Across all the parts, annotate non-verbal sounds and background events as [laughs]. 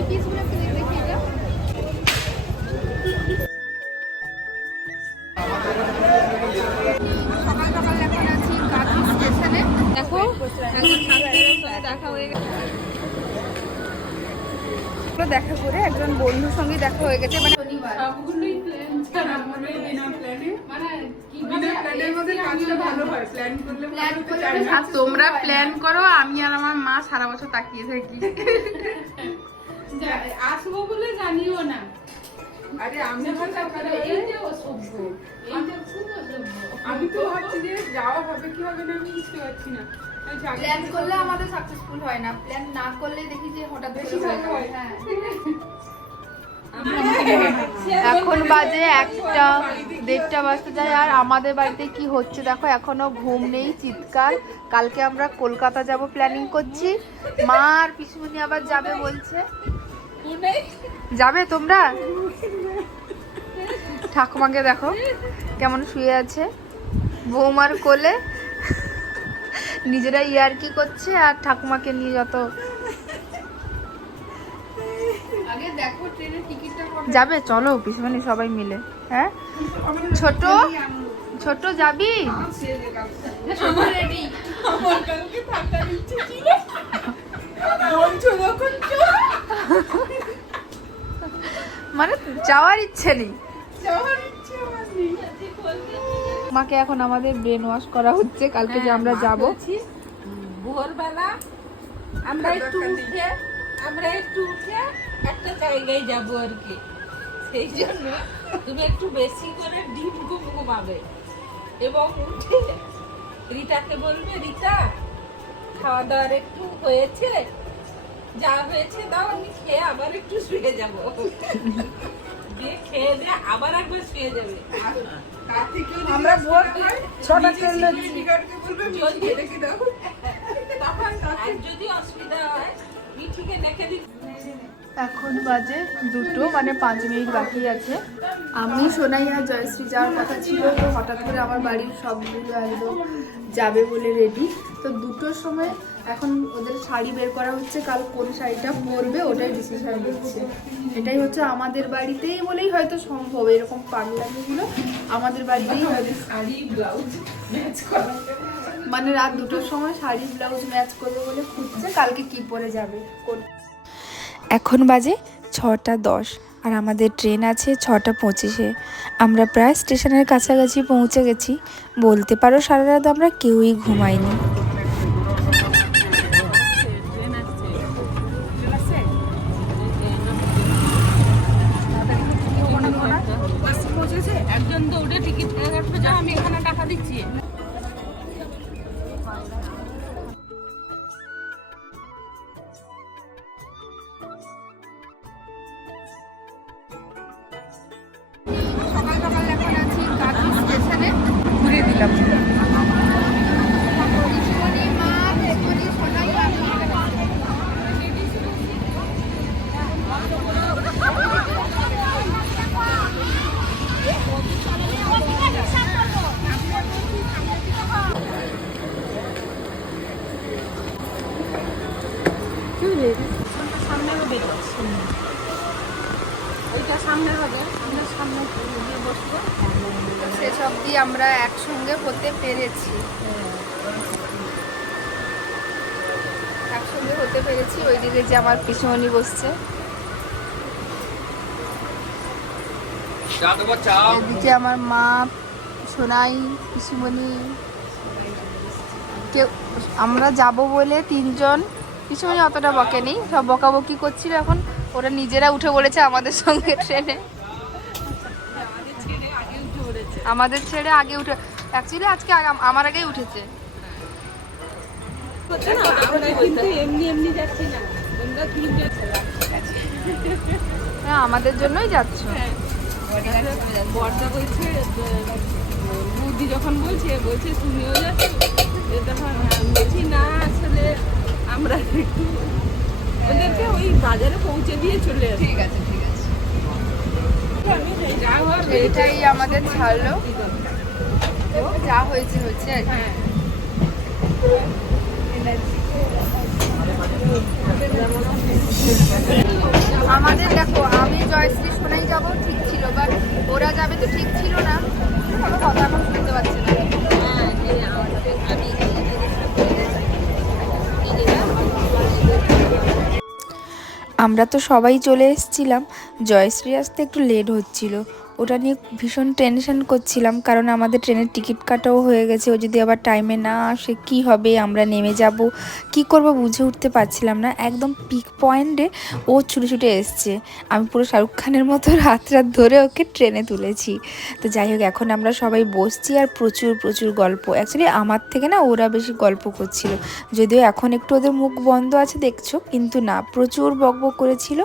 Three একটু দেখি এটা সকাল সকাল এখন আছি স্টেশনে। দেখো হয়ে গেছে। দেখা করে একজন বন্ধুর সঙ্গে দেখা হয়ে গেছে মানে শনিবার। সবগুলোই প্ল্যান ছাড়া মনে হয় বিনা প্ল্যানে মানে বিনা প্ল্যানের মধ্যে কাজটা ভালো হয় প্ল্যান করলে প্ল্যান করলে আর তোমরা প্ল্যান করো আমি আর আমার মা সারা বছর তাকিয়ে থাকি। [laughs] আসব বলে জানিও না। আরে আমি যেমনটা করে, এই যে অসভ্য। এইটা খুব অসভ্য। আমি তো ভাবছি যে যাওয়া হবে কি হবে না আমি বুঝতে পারছি না। প্ল্যান করলে আমাদের সাকসেসফুল হয় না। প্ল্যান না করলে দেখি যে হঠাৎ বেশি হয়। হ্যাঁ। [laughs] এখন বাজে একটা দেড়টা বাজতে যায় আর আমাদের বাড়িতে কি হচ্ছে দেখো এখনও ঘুম নেই চিৎকার। কালকে আমরা কলকাতা যাব প্ল্যানিং করছি। মা আর পিসুমনি আবার যাবে বলছে। যাবে তোমরা? ঠাকুমাকে দেখো কেমন শুয়ে আছে। বৌমার কোলে। নিজেরা ইয়ার্কি করছে আর ঠাকুমাকে নিয়ে যত যাবে? চলো পিসুমনি সবাই মিলে। হ্যাঁ? ছোট ছোট যাবি? মানে যাওয়ার ইচ্ছে নেই। যাওয়ার ইচ্ছে আমার নেই। মাকে এখন আমাদের ব্রেন ওয়াশ করা হচ্ছে কালকে যে আমরা যাব। ভোরবেলা আমরা একটু উঠে আমরা একটু উঠে একটা জায়গায় যাব আর কি। সেই জন্য তুমি একটু বেশি করে ডিম ঘুম ঘুমাবে। এবং উঠে রিতাকে বলবে রিতা খাওয়া দাওয়ার একটু হয়েছে যা হয়েছে দাও আমি খেয়ে আবার একটু শুয়ে যাব। দিয়ে খেয়ে দিয়ে আবার একবার শুয়ে যাবে। আমরা ভোর ছটা ট্রেন তখন আর যদি অসুবিধা হয় মিঠিকে দেখে দিচ্ছি এখন বাজে দুটো মানে পাঁচ মিনিট বাকি আছে। আমি সোনাই আর জয়শ্রী যাওয়ার কথা ছিল তো হঠাৎ করে আমার বাড়ির সবগুলো একদম যাবে বলে রেডি তো দুটোর সময় এখন ওদের শাড়ি বের করা হচ্ছে কাল কোন শাড়িটা পরবে ওটাই ডিসিশন নিচ্ছে। এটাই হচ্ছে আমাদের বাড়িতেই বলেই হয়তো সম্ভব এরকম পাগলামিগুলো আমাদের বাড়িতেই হয়তো শাড়ি ব্লাউজ ম্যাচ করা। মানে রাত দুটোর সময় শাড়ি ব্লাউজ ম্যাচ করবে বলে খুঁজছে কালকে কি পরে যাবে কোন এখন বাজে ছটা দশ। আর আমাদের ট্রেন আছে ছটা পঁচিশে। আমরা প্রায় স্টেশনের কাছাকাছি পৌঁছে গেছি। বলতে পারো সারা রাত আমরা কেউই ঘুমাইনি। দিয়ে আমরা একসঙ্গে হতে পেরেছি। একসঙ্গে হতে পেরেছি ওইদিকে যে আমার পিছুমনি বসছে। এদিকে আমার মা সোনাই পিসুমণি। কেউ আমরা যাব বলে তিনজন। পিসুমণি অতটা বকেনি সব বকাবকি করছিল এখন। ওরা নিজেরা উঠে পড়েছে আমাদের সঙ্গে ট্রেনে। আমাদের ছেড়ে আগে উঠে অ্যাকচুয়ালি আজকে আমার আগেই উঠেছে হ্যাঁ আমাদের জন্যই যাচ্ছ বর্দা বলছে বুদ্ধি যখন বলছে বলছে তুমিও যাচ্ছ তখন বলছি না আসলে এটাই আমাদের ছাড়লো। যা হয়েছে হয়েছে আর আমাদের দেখো, আমি জয়শ্রী সোনাই যাব, ঠিক ছিল বাট ওরা যাবে তো ঠিক ছিল না। কোনো কথা এখন শুনতে পাচ্ছি না। আমরা তো সবাই চলে এসেছিলাম। জয়শ্রী আসতে একটু লেট হচ্ছিল। ওটা নিয়ে ভীষণ টেনশন করছিলাম, কারণ আমাদের ট্রেনের টিকিট কাটাও হয়ে গেছে, ও যদি আবার টাইমে না আসে, কি হবে, আমরা নেমে যাব, কি করব বুঝে উঠতে পারছিলাম না, একদম পিক পয়েন্টে ও ছুটে ছুটে এসছে, আমি পুরো শাহরুখ খানের মতো [laughs] রাত রাত ধরে ওকে ট্রেনে তুলেছি, তো যাই হোক, এখন আমরা সবাই বসছি আর প্রচুর প্রচুর গল্প অ্যাকচুয়ালি আমার থেকে না ওরা বেশি গল্প করছিল, যদিও এখন একটু ওদের মুখ বন্ধ আছে দেখছ, কিন্তু না, প্রচুর বকবক করেছিল,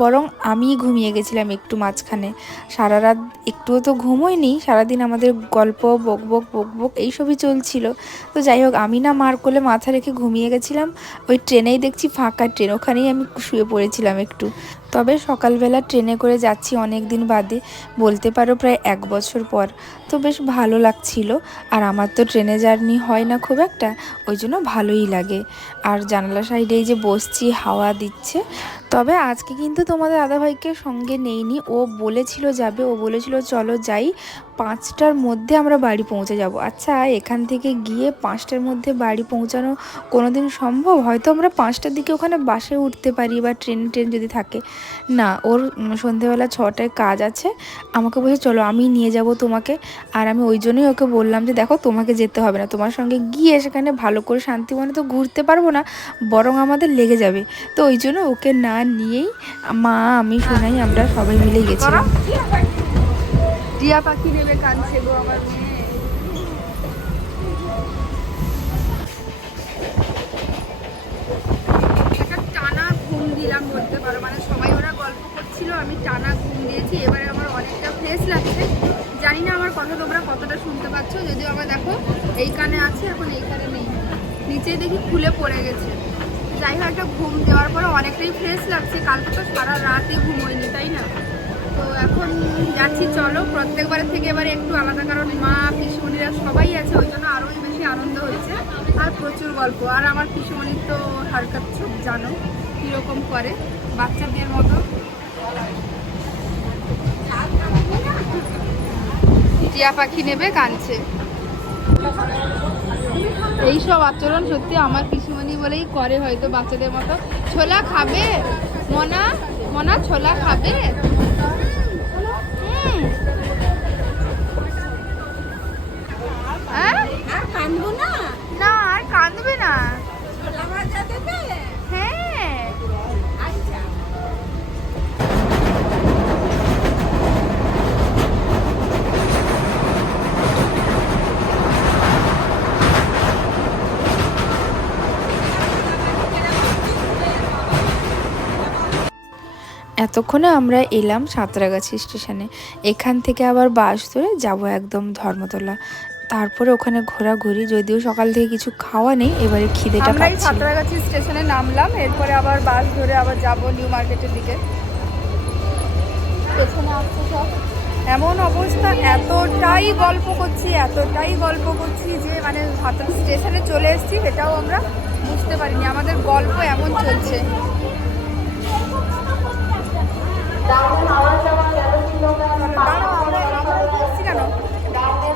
বরং আমিই ঘুমিয়ে গেছিলাম একটু মাঝখানে, সারা রাত একটুও তো ঘুমোয়নি, সারাদিন আমাদের গল্প বকবক বকবক এইসবই চলছিল। তো যাই হোক, আমি না মার কোলে মাথা রেখে ঘুমিয়ে গেছিলাম। ওই ট্রেনেই দেখছি ফাঁকা ট্রেন, ওখানেই আমি শুয়ে পড়েছিলাম একটু। তবে সকালবেলা ট্রেনে করে যাচ্ছি অনেক দিন বাদে, বলতে পারো প্রায় এক বছর পর। তো বেশ ভালো লাগছিল, আর আমার তো ট্রেনে জার্নি হয় না খুব একটা, ওই জন্য ভালোই লাগে। আর জানালা সাইডেই যে বসছি, হাওয়া দিচ্ছে তবে আজকে কিন্তু তোমাদের দাদাভাইকে সঙ্গে নেইনি। ও বলেছিল যাবে ও বলেছিল চলো যাই। পাঁচটার মধ্যে আমরা বাড়ি পৌঁছে যাব। আচ্ছা এখান থেকে গিয়ে পাঁচটার মধ্যে বাড়ি পৌঁছানো কোনো দিন সম্ভব? হয়তো আমরা পাঁচটার দিকে ওখানে বাসে উঠতে পারি বা ট্রেন ট্রেন যদি থাকে। না, ওর সন্ধেবেলা ছটায় কাজ আছে। আমাকে বলছে, চলো, আমি নিয়ে যাব তোমাকে। আর আমি ওই জন্যই ওকে বললাম যে, দেখো, তোমাকে যেতে হবে না। তোমার সঙ্গে গিয়ে সেখানে ভালো করে শান্তি মনে তো ঘুরতে পারব না, বরং আমাদের লেগে যাবে। তো ওই জন্য ওকে না নিয়েই মা, আমি শোনাই আমরা সবাই মিলে গেছিলাম। টিয়া পাখি নেবে কানছে গো আমার মেয়ে। টানা ঘুম দিলাম বলতে পারো। মানে সবাই ওরা গল্প করছিল, আমি টানা ঘুম দিয়েছি। এবারে আমার অনেকটা ফ্রেশ লাগছে। জানি না আমার কথা তোমরা কতটা শুনতে পাচ্ছ, যদিও আমার দেখো এই আছে, এখন এই নেই। নিচে দেখি খুলে পড়ে গেছে। যাই হোক, একটা ঘুম দেওয়ার পরে অনেকটাই ফ্রেশ লাগছে। কালকে তো সারা রাতই ঘুম হয়নি তাই না? তো এখন যাচ্ছি, চলো। প্রত্যেকবারের থেকে এবারে একটু আলাদা, কারণ মা, পিসুমণিরা সবাই আছে, ওই জন্য আরোই বেশি আনন্দ হয়েছে। আর প্রচুর গল্প। আর আমার পিসুমণির তো হারকাত সব জানো, কীরকম করে, বাচ্চাদের মতো। টিয়া পাখি নেবে, কাঁদছে। এইসব আচরণ সত্যি আমার পিসুমণি বলেই করে হয়তো বাচ্চাদের মতো। ছোলা খাবে? মনা? মনা ছোলা খাবে? না? না আর কাঁদবে না। হ্যাঁ আচ্ছা এতক্ষণে আমরা এলাম সাঁতরাগাছি স্টেশনে। এখান থেকে আবার বাস ধরে যাব একদম ধর্মতলা। তারপরে ওখানে ঘোরাঘুরি যদিও সকাল থেকে কিছু খাওয়া নেই এবারে খিদেটা পাচ্ছি। সাঁতরাগাছি স্টেশনে নামলাম এরপরে আবার বাস ধরে আবার যাব নিউ মার্কেটের দিকে। পেছনে আসছে সব। এমন অবস্থা এতটাই গল্প করছি এতটাই গল্প করছি যে মানে হাতের স্টেশনে চলে এসেছি সেটাও আমরা বুঝতে পারিনি। আমাদের গল্প এমন চলছে।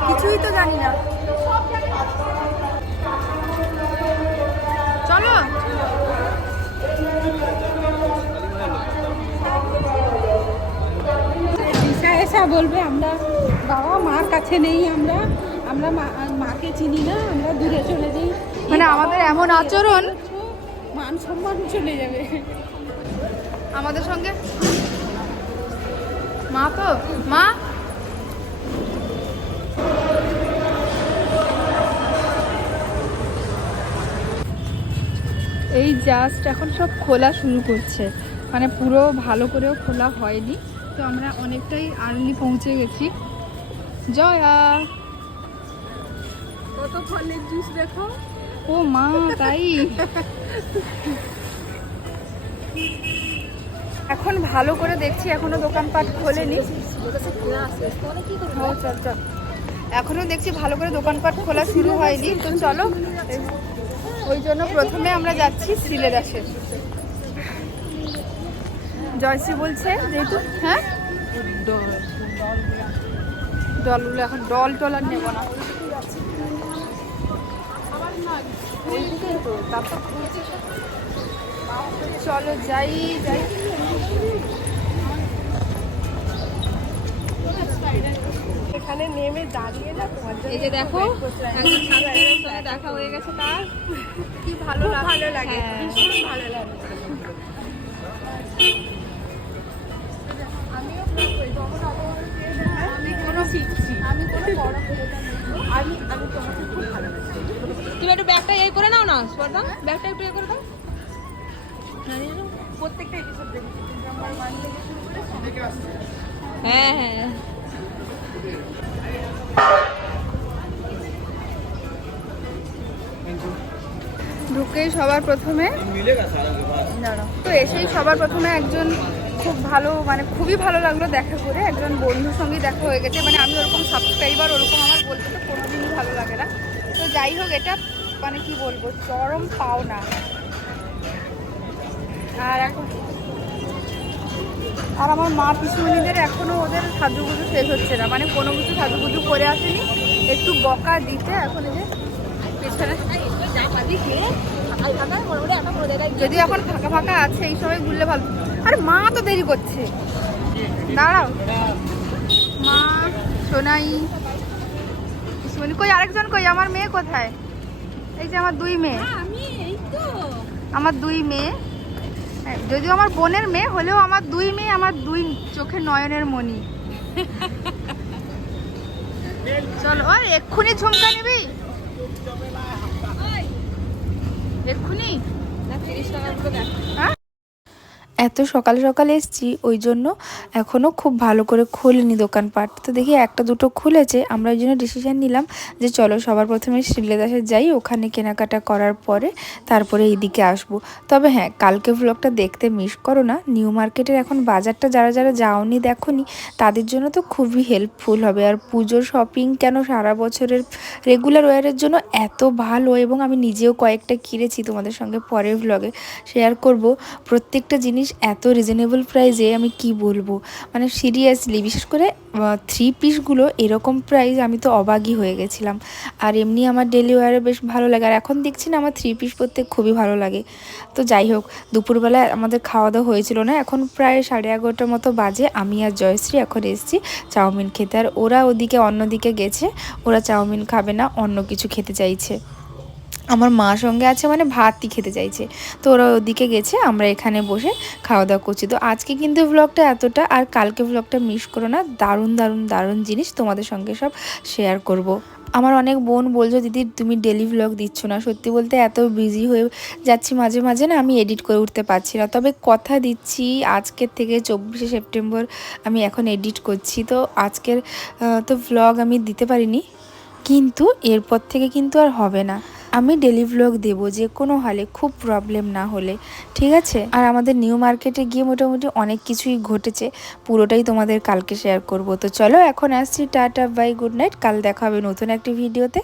কিছুই তো জানি না। চলো। দিশা এসা বলবে আমরা বাবা মার কাছে নেই আমরা। আমরা মাকে চিনি না আমরা দূরে চলে যাই। মানে আমাদের এমন আচরণ মান সম্মান চলে যাবে। আমাদের সঙ্গে মা তো মা। এই জাস্ট এখন সব খোলা শুরু করছে। মানে পুরো ভালো করেও খোলা হয়নি। তো আমরা অনেকটাই আর্লি পৌঁছে গেছি। জয়া। কত ফলের জুস দেখো? ও মা তাই? [laughs] এখন ভালো করে দেখছি, এখনও দোকানপাট খোলেনি। চল চল। এখনও দেখছি ভালো করে দোকানপাট খোলা শুরু হয়নি। তো চলো, ওই জন্য প্রথমে আমরা যাচ্ছি শ্রীলেদাসে জয়শ্রী বলছে, যেহেতু হ্যাঁ? ডলগুলো এখন ডল টল আর নেব না। চলো যাই যাই। এখানে নেমে দাঁড়িয়ে না এই যে দেখো দেখা হয়ে গেছে তার। কি ভালো ভালো লাগে। হ্যাঁ। ভীষণ ভালো লাগে। হয়ে তুমি একটু ব্যাগটা এই করে নাও না স্পর্ধা ব্যাগটা একটু ইয়ে করে দাও। প্রত্যেকটা এপিসোড দেখেছি কিন্তু আমার থেকে শুরু করে সবাইকে আসছে হ্যাঁ হ্যাঁ। ঢুকেই সবার প্রথমে। দাঁড়াও। তো এসেই সবার প্রথমে একজন খুব ভালো মানে খুবই ভালো লাগল দেখা করে। একজন বন্ধুর সঙ্গে দেখা হয়ে গেছে। মানে আমি ওরকম সাবস্ক্রাইবার ওরকম আমার বলতে তো কোনোদিনই ভালো লাগে না। তো যাই হোক এটা মানে কি বলব? চরম পাওনা। আর এখন আর আমার মা পিসুমণিদের এখনও ওদের সাজুগুজু শেষ হচ্ছে না। মানে কোনো কিছু সাজুগুজু করে আসেনি। একটু বকা দিতে এখন এই যে পেছনে যদি এখন ফাঁকা ফাঁকা আছে এই সময় ঘুরলে ভালো। আর মা তো দেরি করছে। দাঁড়াও। মা সোনাই পিসুমণি কই? আরেকজন কই? আমার মেয়ে কোথায়? এই যে আমার দুই মেয়ে। তো। আমার দুই মেয়ে। হ্যাঁ, যদিও আমার বোনের মেয়ে হলেও আমার দুই মেয়ে আমার দুই চোখে নয়নের মনি চলো ওই এক্ষুনি ঝুমকা নিবি? এক্ষুনি? না তিরিশ টাকা করে দেখ এত সকাল সকাল এসছি, ওই জন্য এখনও খুব ভালো করে খোলেনি দোকানপাট। তো দেখি একটা দুটো খুলেছে, আমরা ওই জন্য ডিসিশন নিলাম যে চলো সবার প্রথমে শ্রীলেদাসে যাই, ওখানে কেনাকাটা করার পরে তারপরে এইদিকে আসব। তবে হ্যাঁ কালকে ভ্লগটা দেখতে মিস করো না নিউ মার্কেটের এখন বাজারটা যারা যারা যাওনি দেখোনি, তাদের জন্য তো খুবই হেল্পফুল হবে। আর পুজোর শপিং কেন সারা বছরের রেগুলার ওয়ারের জন্য এত ভালো এবং আমি নিজেও কয়েকটা কিনেছি তোমাদের সঙ্গে পরের ভ্লগে শেয়ার করব, প্রত্যেকটা জিনিস এত রিজনেবল প্রাইসে আমি কি বলব? মানে সিরিয়াসলি বিশেষ করে থ্রি পিসগুলো এরকম প্রাইস আমি তো অবাকই হয়ে গেছিলাম। আর এমনি আমার ডেলি ওয়ারে বেশ ভালো লাগে। আর এখন দেখছি না আমার থ্রি পিস পরতে খুবই ভালো লাগে। তো যাই হোক, দুপুরবেলায় আমাদের খাওয়া দাওয়া হয়েছিল না। এখন প্রায় সাড়ে এগারোটার মতো বাজে। আমি আর জয়শ্রী এখন এসেছি চাউমিন খেতে। আর ওরা ওদিকে অন্যদিকে গেছে। ওরা চাউমিন খাবে না, অন্য কিছু খেতে চাইছে। আমার মা সঙ্গে আছে মানে ভাতই খেতে চাইছে। তো ওরা ওদিকে গেছে, আমরা এখানে বসে খাওয়া দাওয়া করছি। তো আজকে কিন্তু ব্লগটা এতটা, আর কালকে ব্লগটা মিস করো না, দারুণ দারুণ দারুণ জিনিস তোমাদের সঙ্গে সব শেয়ার করব। আমার অনেক বোন বলছো, দিদি, তুমি ডেলি ব্লগ দিচ্ছ না। সত্যি বলতে এত বিজি হয়ে যাচ্ছি মাঝে মাঝে না আমি এডিট করে উঠতে পারছি না। তবে কথা দিচ্ছি আজকের থেকে চব্বিশে সেপ্টেম্বর আমি এখন এডিট করছি। তো আজকের তো ব্লগ আমি দিতে পারিনি, কিন্তু এরপর থেকে কিন্তু আর হবে না। আমি ডেলি ব্লগ দেবো, যে কোনো হলে খুব প্রবলেম না হলে, ঠিক আছে? আর আমাদের নিউ মার্কেটে গিয়ে মোটামুটি অনেক কিছুই ঘটেছে, পুরোটাই তোমাদের কালকে শেয়ার করব। তো চলো এখন আসছি, টাটা বাই গুড নাইট কাল দেখা হবে নতুন একটি ভিডিওতে